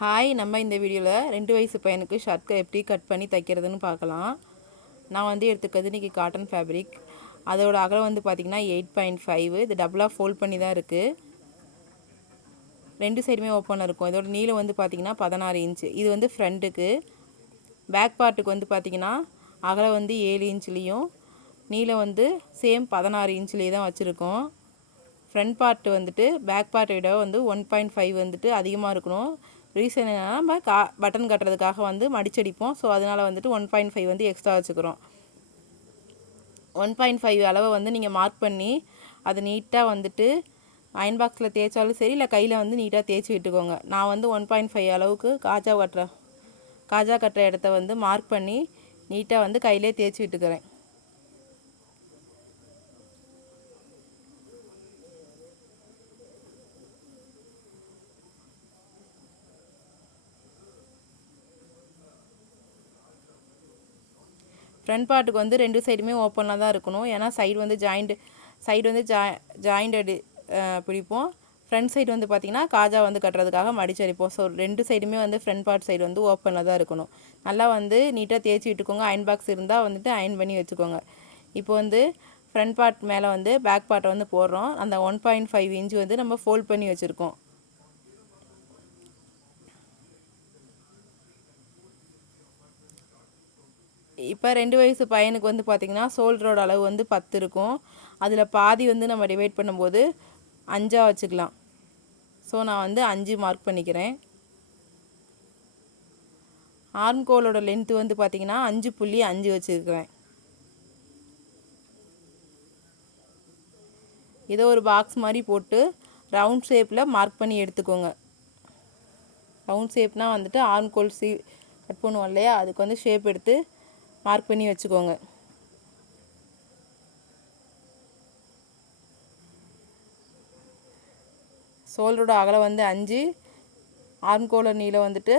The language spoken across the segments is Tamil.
ஹாய், நம்ம இந்த வீடியோவில் 2 வயசு பையனுக்கு ஷர்ட்டை எப்படி கட் பண்ணி தைக்கிறதுன்னு பார்க்கலாம். நான் வந்து எடுத்துக்கிறது இன்றைக்கி காட்டன் ஃபேப்ரிக். அதோட அகலம் வந்து பார்த்திங்கன்னா 8.5. இது டபுளாக ஃபோல்ட் பண்ணி தான் இருக்குது. 2 சைடுமே ஓப்பனில் இருக்கும். இதோட நீளம் வந்து பார்த்திங்கன்னா 16 இன்ச்சு. இது வந்து ஃப்ரண்ட்டுக்கு. பேக் பார்ட்டுக்கு வந்து பார்த்திங்கன்னா அகலம் வந்து 7 இன்ச்லேயும் நீளம் வந்து சேம் 16 இன்ச்லேயே தான் வச்சுருக்கோம். ஃப்ரண்ட் பார்ட் வந்துட்டு பேக் பார்ட்டை விட வந்து 1.5 வந்துட்டு அதிகமாக இருக்கணும். ரீசன் என்னென்னா, நம்ம பட்டன் கட்டுறதுக்காக வந்து மடிச்சடிப்போம். ஸோ அதனால் வந்துட்டு 1.5 வந்து எக்ஸ்ட்ரா வச்சுக்கிறோம். 1.5 அளவை வந்து நீங்கள் மார்க் பண்ணி அதை நீட்டாக வந்துட்டு அயன் பாக்ஸில் தேய்ச்சாலும் சரி, இல்லை கையில் வந்து நீட்டாக தேய்ச்சி விட்டுக்கோங்க. நான் வந்து 1.5 அளவுக்கு காஜா கட்டுற இடத்த வந்து மார்க் பண்ணி நீட்டாக வந்து கையிலே தேய்ச்சி விட்டுக்கிறேன். ஃப்ரண்ட் பார்ட்டுக்கு வந்து 2 சைடுமே ஓப்பனாக தான் இருக்கணும். ஏன்னா சைடு வந்து ஜாயிண்டடு பிடிப்போம். ஃப்ரண்ட் சைடு வந்து பார்த்திங்கன்னா காஜா வந்து கட்டுறதுக்காக மடிச்சடிப்போம். ஸோ 2 சைடுமே வந்து ஃப்ரண்ட் பார்ட் சைடு வந்து ஓப்பனில் தான் இருக்கணும். நல்லா வந்து நீட்டாக தேய்ச்சி விட்டுக்கோங்க. அயன் பாக்ஸ் இருந்தால் வந்துட்டு அயன் பண்ணி வச்சுக்கோங்க. இப்போ வந்து ஃப்ரண்ட் பார்ட் மேலே வந்து பேக் பார்ட்டை வந்து போடுறோம். அந்த 1.5 இன்ச் வந்து நம்ம ஃபோல்ட் பண்ணி வச்சுருக்கோம். இப்போ 2 வயசு பையனுக்கு வந்து பார்த்திங்கன்னா ஷோல்டரோட அளவு வந்து 10 இருக்கும். அதில் பாதி வந்து நம்ம டிவைட் பண்ணும்போது 5 வச்சுக்கலாம். ஸோ நான் வந்து 5 மார்க் பண்ணிக்கிறேன். ஆர்ம்கோலோட லென்த்து வந்து பார்த்திங்கன்னா 5.5 வச்சுருக்கிறேன். இதை ஒரு பாக்ஸ் மாதிரி போட்டு ரவுண்ட் ஷேப்பில் மார்க் பண்ணி எடுத்துக்கோங்க. ரவுண்ட் ஷேப்னால் வந்துட்டு ஆர்ம்கோல் கட் பண்ணுவோம் இல்லையா, அதுக்கு வந்து ஷேப் எடுத்து மார்க் பண்ணி வச்சுக்கோங்க. ஷோல்டரோட அகலம் வந்து 5, ஆர்ம்கோலர் நீளம் வந்துட்டு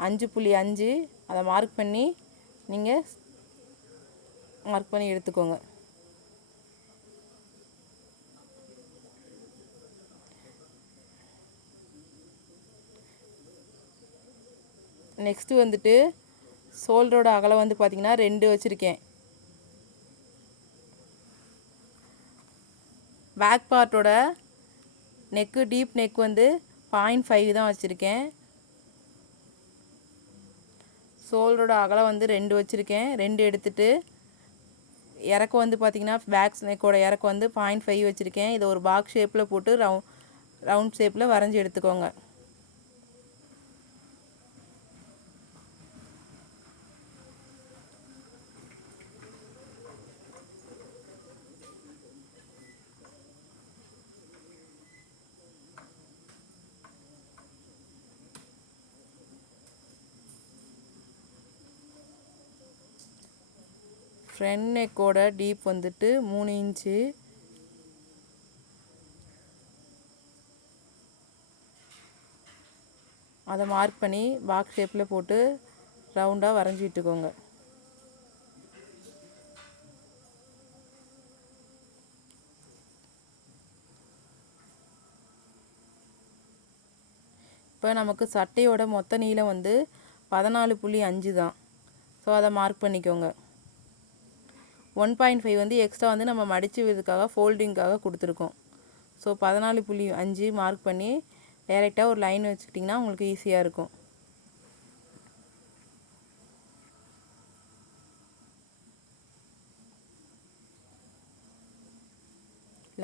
5.5. அதை மார்க் பண்ணி நீங்கள் மார்க் பண்ணி எடுத்துக்கோங்க. நெக்ஸ்ட்டு வந்துட்டு ஷோல்டரோட அகலம் வந்து பார்த்திங்கன்னா 2 வச்சுருக்கேன். பேக் பார்ட்டோட டீப் நெக் வந்து 0.5 தான் வச்சுருக்கேன். ஷோல்டரோட அகலம் வந்து 2 வச்சுருக்கேன். 2 எடுத்துகிட்டு இறக்கம் வந்து பார்த்திங்கன்னா பேக் நெக்கோட இறக்கம் வந்து 0.5 வச்சுருக்கேன். இதை ஒரு பாக்ஸ் ஷேப்பில் போட்டு ரவுண்ட் ஷேப்பில் வரைஞ்சி எடுத்துக்கோங்க. ஃப்ரண்ட் நெக்கோட டீப் வந்துட்டு 3 இன்ச்சு. அதை மார்க் பண்ணி பாக்ஸ் ஷேப்பில் போட்டு ரவுண்டாக வரைஞ்சி விட்டுக்கோங்க. இப்போ நமக்கு சட்டையோட மொத்த நீளம் வந்து 14.5 தான். ஸோ அதை மார்க் பண்ணிக்கோங்க. 1.5 வந்து எக்ஸ்ட்ரா வந்து நம்ம மடித்து இதுக்காக ஃபோல்டிங்காக கொடுத்துருக்கோம். ஸோ 14.5 மார்க் பண்ணி டைரெக்டாக ஒரு லைன் வச்சுக்கிட்டிங்கன்னா உங்களுக்கு ஈஸியாக இருக்கும்.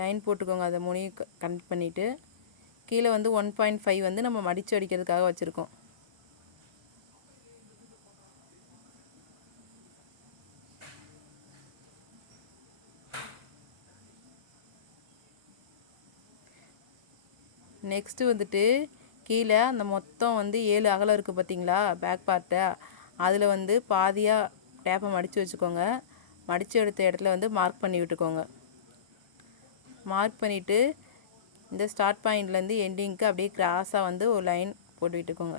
லைன் போட்டுக்கோங்க. அதை முனையை கனெக்ட் பண்ணிவிட்டு கீழே வந்து 1.5 வந்து நம்ம மடித்து அடிக்கிறதுக்காக வச்சுருக்கோம். நெக்ஸ்ட்டு வந்துட்டு கீழே அந்த மொத்தம் வந்து 7 அகலம் இருக்குது பார்த்திங்களா பேக் பார்ட்டை, அதில் வந்து பாதியாக டேப்பை மடித்து வச்சுக்கோங்க. மடித்து எடுத்த இடத்துல வந்து மார்க் பண்ணி விட்டுக்கோங்க. மார்க் பண்ணிவிட்டு இந்த ஸ்டார்ட் பாயிண்ட்லேருந்து எண்டிங்க்கு அப்படியே கிராஸாக வந்து ஒரு லைன் போட்டு விட்டுக்கோங்க.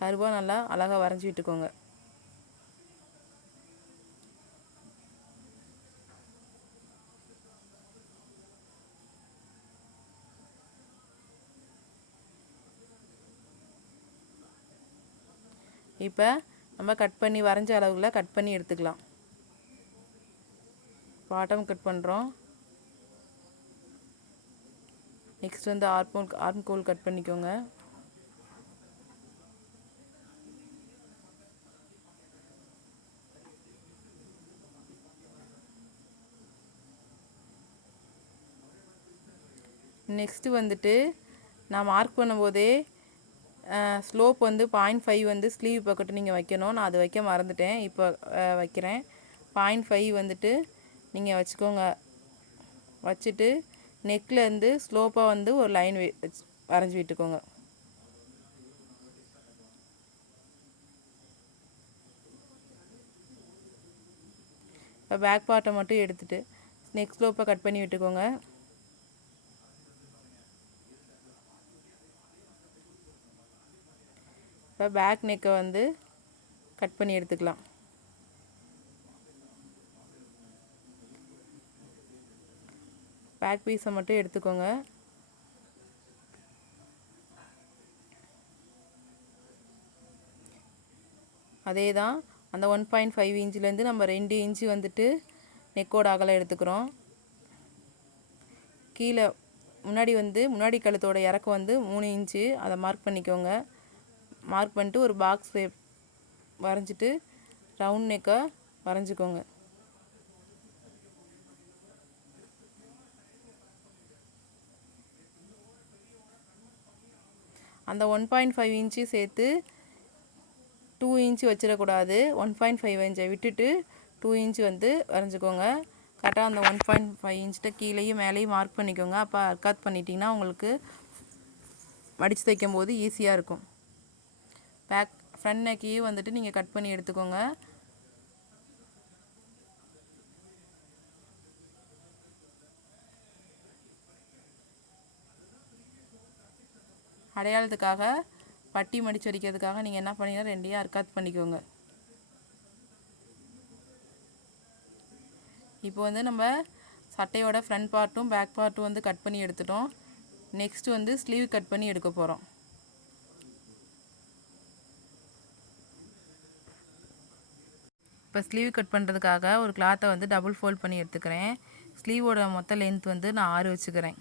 கருவாக நல்லா அழகாக வரைஞ்சி விட்டுக்கோங்க. இப்போ நம்ம கட் பண்ணி வரைஞ்ச அளவில் கட் பண்ணி எடுத்துக்கலாம். பாட்டம் கட் பண்ணுறோம். நெக்ஸ்ட் வந்து ஆர்ம் கோல் கட் பண்ணிக்கோங்க. நெக்ஸ்ட்டு வந்துட்டு நான் மார்க் பண்ணும்போதே ஸ்லோப் வந்து 0.5 வந்து ஸ்லீவ் பக்கத்து நீங்கள் வைக்கணும். நான் அது வைக்க மறந்துட்டேன், இப்போ வைக்கிறேன். 0.5 வந்துட்டு நீங்கள் வச்சுக்கோங்க. வச்சுட்டு நெக்லேருந்து ஸ்லோப்பாக வந்து ஒரு லைன் வரைஞ்சி விட்டுக்கோங்க. இப்போ பேக் பார்ட்டை மட்டும் எடுத்துகிட்டு நெக் ஸ்லோப்பை கட் பண்ணி விட்டுக்கோங்க. இப்போ பேக் நெக்கை வந்து கட் பண்ணி எடுத்துக்கலாம். பேக் பீஸை மட்டும் எடுத்துக்கோங்க. அதே தான் அந்த 1.5 இன்ச்சிலேருந்து நம்ம 2 இன்ச்சு வந்துட்டு நெக்கோட அகலம் எடுத்துக்கிறோம். கீழே முன்னாடி கழுத்தோட இறக்கம் வந்து 3 இன்ச்சு, அதை மார்க் பண்ணிக்கோங்க. மார்க் பண்ணிட்டு ஒரு பாக்ஸ் ஷேப் வரைஞ்சிட்டு ரவுண்ட் நெக்கை வரைஞ்சிக்கோங்க. அந்த 1.5 இன்ச்சு சேர்த்து 2 இன்ச்சு வச்சிடக்கூடாது. 1.5 இன்ச்சை விட்டுட்டு 2 இன்ச்சு வந்து வரைஞ்சிக்கோங்க. கரெக்டாக அந்த 1.5 இன்ச்சிட்ட கீழேயும் மேலேயும் மார்க் பண்ணிக்கோங்க. அப்போ அர்க்காத் பண்ணிட்டிங்கன்னா உங்களுக்கு மடித்து தைக்கும் போது ஈஸியாக இருக்கும். ஃப்ரண்ட் நெக்கையும் வந்துட்டு நீங்கள் கட் பண்ணி எடுத்துக்கோங்க. அடையாளத்துக்காக பட்டி மடித்து அடிக்கிறதுக்காக நீங்கள் என்ன பண்ணீங்கன்னா 2யும் அர்க்காத் பண்ணிக்கோங்க. இப்போ வந்து நம்ம சட்டையோட ஃப்ரண்ட் பார்ட்டும் பேக் பார்ட்டும் வந்து கட் பண்ணி எடுத்துட்டோம். நெக்ஸ்ட்டு வந்து ஸ்லீவ் கட் பண்ணி எடுக்க போகிறோம். இப்போ ஸ்லீவ் கட் பண்ணுறதுக்காக ஒரு கிளாத்தை வந்து டபுள் ஃபோல்ட் பண்ணி எடுத்துக்கிறேன். ஸ்லீவோட மொத்த லென்த் வந்து நான் 6 வச்சுக்கிறேன்.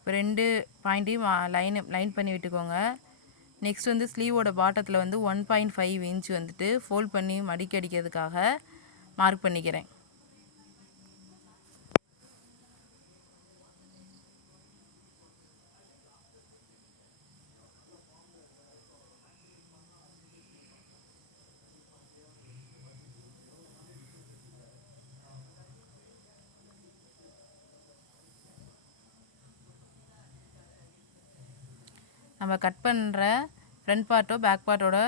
இப்போ 2 பாயிண்ட்டையும் லைன் பண்ணி விட்டுக்கோங்க. நெக்ஸ்ட் வந்து ஸ்லீவோட பாட்டத்தில் வந்து 1.5 இன்ச் வந்துட்டு ஃபோல்ட் பண்ணி மடிக்க அடிக்கிறதுக்காக மார்க் பண்ணிக்கிறேன். நம்ம கட் பண்ணுற ஃப்ரண்ட் பார்ட்டோ பேக் பார்ட்டோட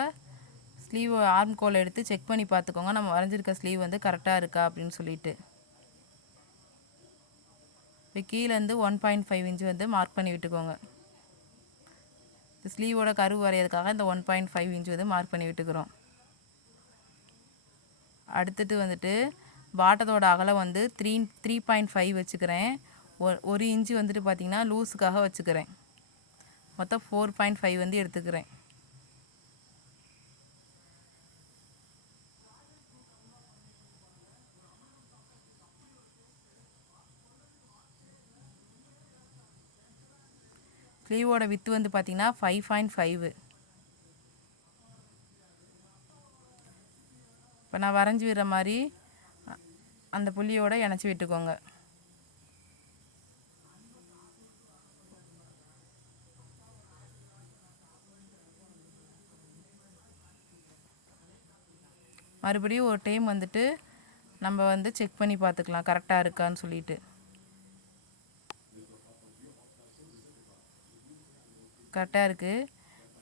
ஸ்லீவ் ஆர்ம் கோலை எடுத்து செக் பண்ணி பார்த்துக்கோங்க. நம்ம வரைஞ்சிருக்க ஸ்லீவ் வந்து கரெக்டாக இருக்கா அப்படின்னு சொல்லிட்டு. இப்போ கீழேருந்து 1.5 இன்ச் வந்து மார்க் பண்ணி விட்டுக்கோங்க. ஸ்லீவோட கர்வ் வரைகிறதுக்காக இந்த 1.5 இன்ச் வந்து மார்க் பண்ணி விட்டுக்கிறோம். அடுத்துட்டு வந்துட்டு பாட்டத்தோட அகலம் வந்து 3.5 வச்சுக்கிறேன். 1 இன்ச்சு வந்துட்டு பார்த்திங்கன்னா லூஸுக்காக வச்சுக்கிறேன். மொத்தம் 4.5 வந்து எடுத்துக்கிறேன். ஸ்லீவோட வித்து வந்து பார்த்திங்கன்னா 5.5. இப்போ நான் வரைஞ்சி விடுற மாதிரி அந்த புள்ளியோட இணைச்சி விட்டுக்கோங்க. மறுபடியும் ஒரு டைம் வந்துட்டு நம்ம வந்து செக் பண்ணி பார்த்துக்கலாம் கரெக்டாக இருக்கான்னு சொல்லிட்டு. கரெக்டாக இருக்குது.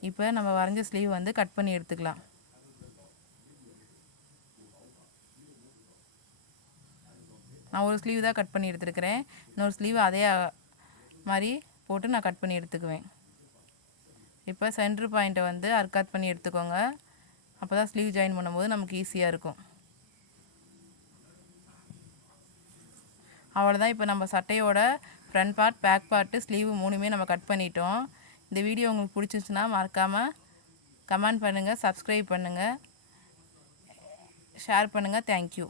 இப்போ நம்ம வரைஞ்ச ஸ்லீவ் வந்து கட் பண்ணி எடுத்துக்கலாம். நான் ஒரு ஸ்லீவ் தான் கட் பண்ணி எடுத்துருக்கிறேன். இன்னொரு ஸ்லீவ் அதே மாதிரி போட்டு நான் கட் பண்ணி எடுத்துக்குவேன். இப்போ சென்ட்ரு பாயிண்ட்டை வந்து அர்க்காத் பண்ணி எடுத்துக்கோங்க. அப்போ தான் ஸ்லீவ் ஜாயின் பண்ணும்போது நமக்கு ஈஸியாக இருக்கும். அவ்வளோதான். இப்போ நம்ம சட்டையோட front part, back part, sleeve 3மே நம்ம கட் பண்ணிட்டோம். இந்த வீடியோ உங்களுக்கு பிடிச்சிருந்துச்சுன்னா மறக்காமல் கமெண்ட் பண்ணுங்கள், சப்ஸ்கிரைப் பண்ணுங்கள், ஷேர் பண்ணுங்கள். தேங்க்யூ.